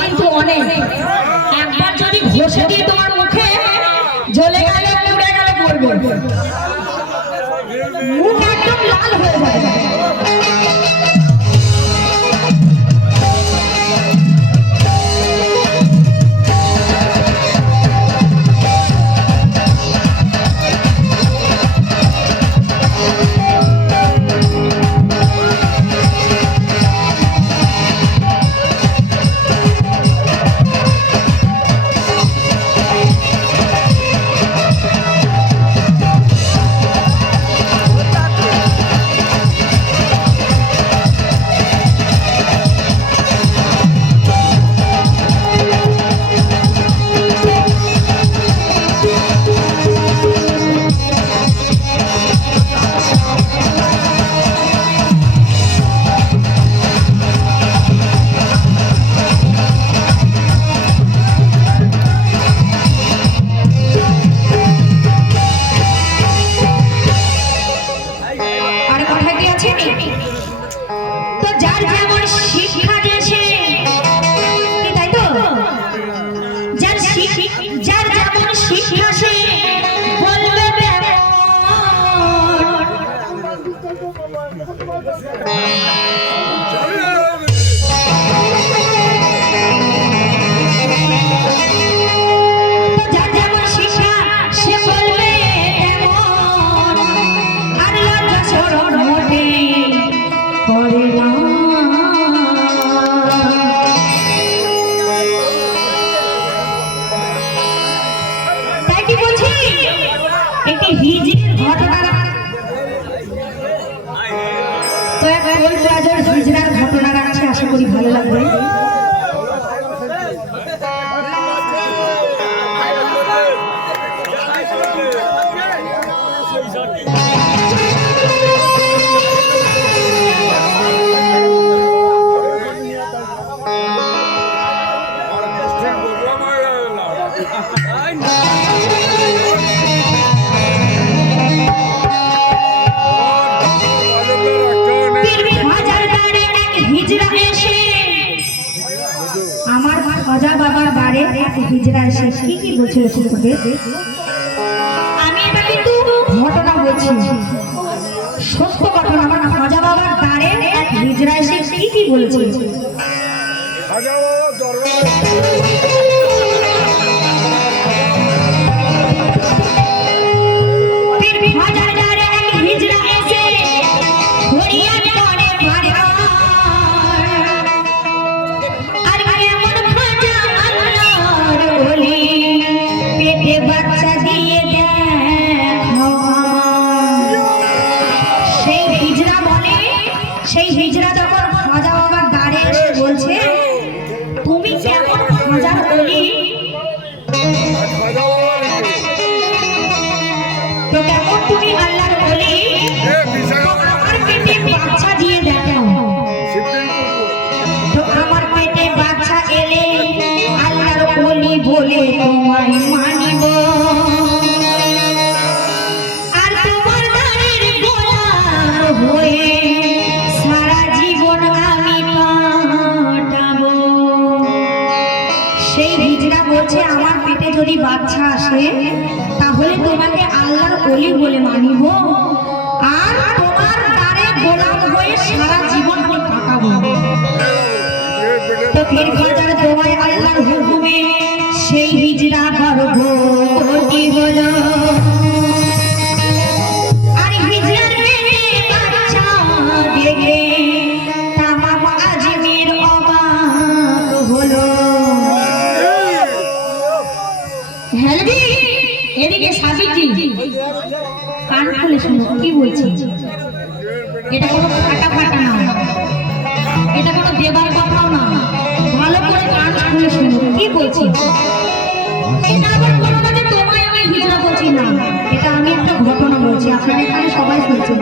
কিন্তু অনেক। একবার যদি ঘষে দিয়ে তোমার মুখে, জ্বলে গেলে পুড়ে গেলে পড়বে মুখ একদম লাল হয়ে যাবে। আমি এটা কিন্তু ঘটনা বলছি। সত্য ঘটনা আমার খাজা বাবার দ্বারে এক হিজড়া এসে কি কি বলেছে পীর কেমন খাজার যদি বাচ্চা আসে তাহলে তোমাকে আল্লাহর অলি বলে মানিব। আর তোমার দ্বারে গোলাম হয়ে সারা জীবন থাকা কাটাবো তো ফির খাজার দোয়ায় আল্লাহর হুকুমে কান খুলে শুনো কি বলছি এটা কোনো ফাটা ফাটা না এটা কোনো দেবার কথাও না। ভালো করে কান খুলে শুনো কি বলছি এটা আবার বলছি না। এটা আমি একটা ঘটনা বলছি, আপনারা এখানে সবাই শুনছেন।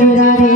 Jai Radhe.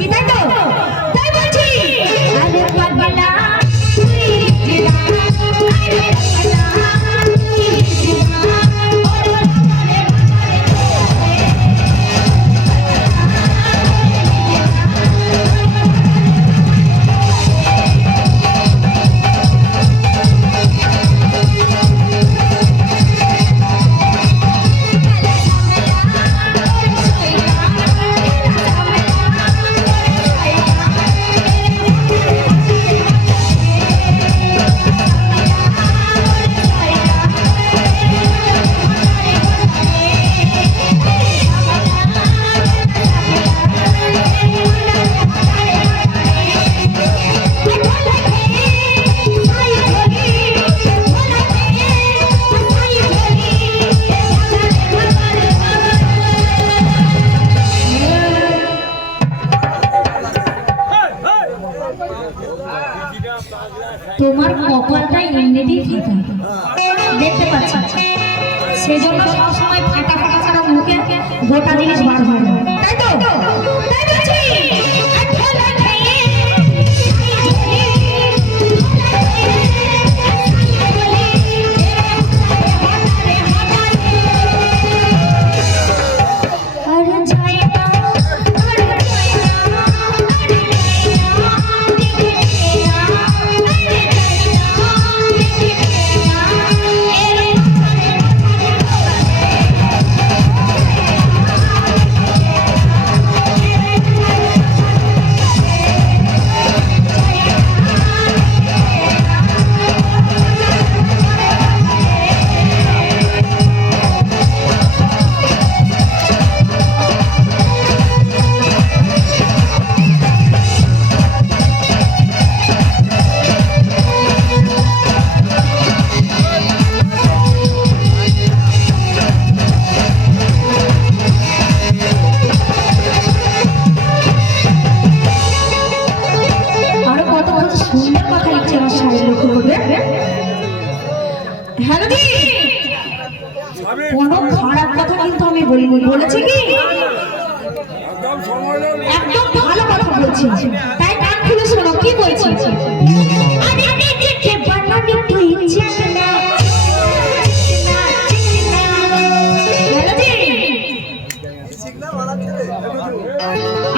Me Entendeu? তোমার কপালটা এমনিতেই ফাঁকা। দেখতে পাচ্ছি? সেজন্য সবসময় ফাঁকা ফাঁকা ছাড়া মুখে গোটা জিনিস বার হয় না। তাই তো?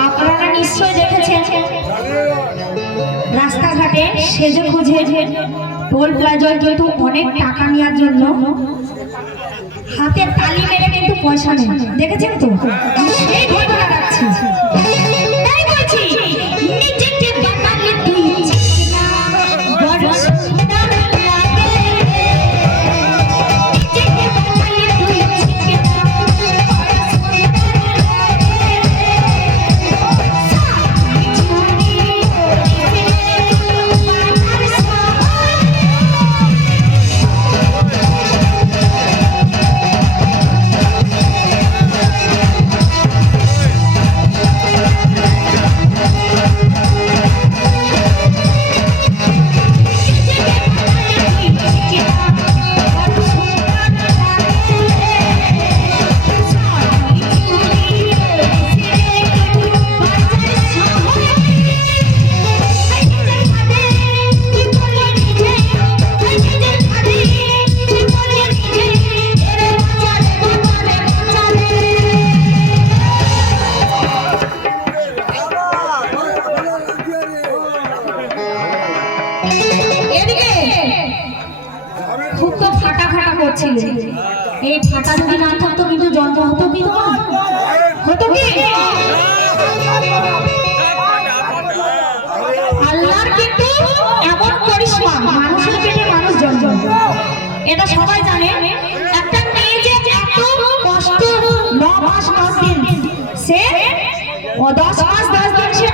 আপনারা নিশ্চয় দেখেছেন। রাস্তাঘাটে সেজে খুঁজে টোল প্লাজায় কিন্তু অনেক টাকা নেওয়ার জন্য হাতে তালি মেরে কিন্তু পয়সা নেই। দেখেছেন তো? সেই ঘটনা রাখছি এটা সবাই জানে, একটা মেয়ে যে এত কষ্ট, ন মাস দশ দিন, সে দশ মাস দশ দিন সে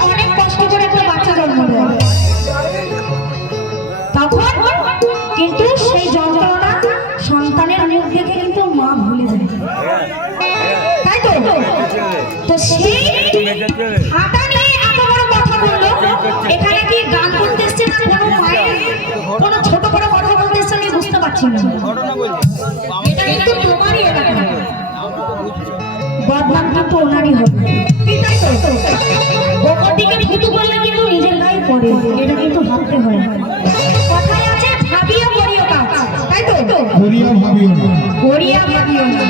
পারছি না কিন্তু তোমারই এলাকা বদনাম কিন্তু ওনারই হবে। দিকে বললে কিন্তু নিজের গায়ে পড়ে। এটা কিন্তু ভাবতে হয়। কথায় আছে ভাবিও করিও কাজ তাই তো? করিয়া ভাবিও না। করিয়া ভাবিও না।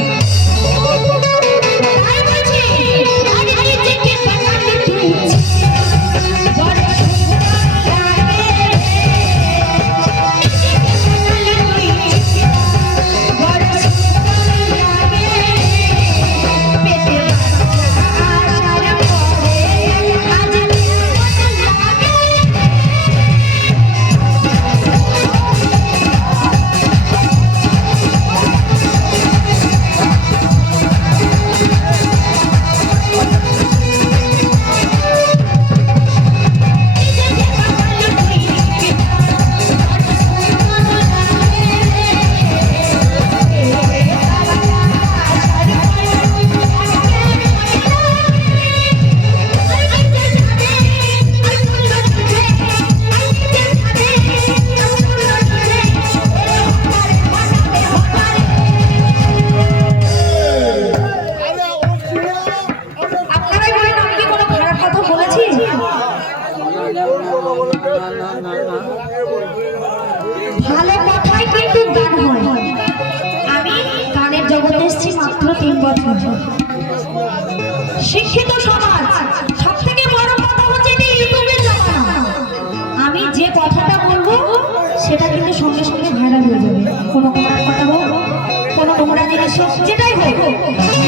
যেটাই হোক,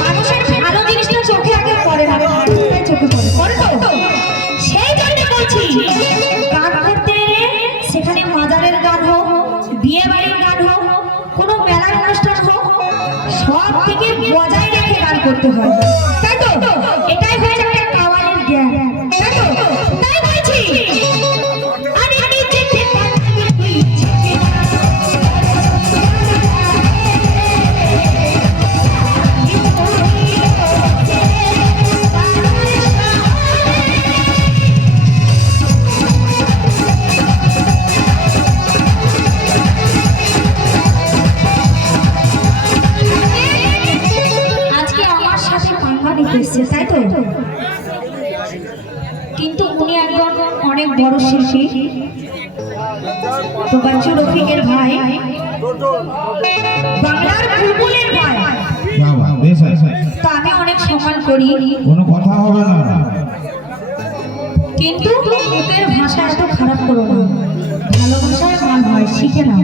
মানুষের ভালো জিনিসটা চোখে আগে পড়ে না খারাপটাই চোখে পড়ে। পড়ে তো? সেই জন্য বলছি, গান করতে সেখানে মাজারের গান হোক বিয়ে বাড়ির গান হোক, কোনো মেলার অনুষ্ঠান হোক, সব থেকে বজায় রেখে গান করতে হয়। বাংলার বুলবুলের ভাই তো আমি অনেক সম্মান করি। কোনো কথা হবে না। কিন্তু মুখের ভাষা এত খারাপ করো না। গান হয় শিখে নাও।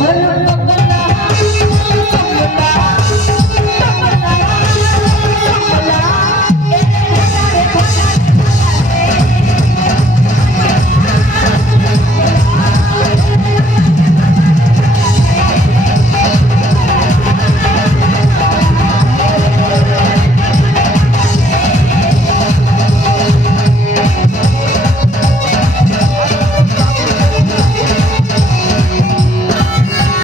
હર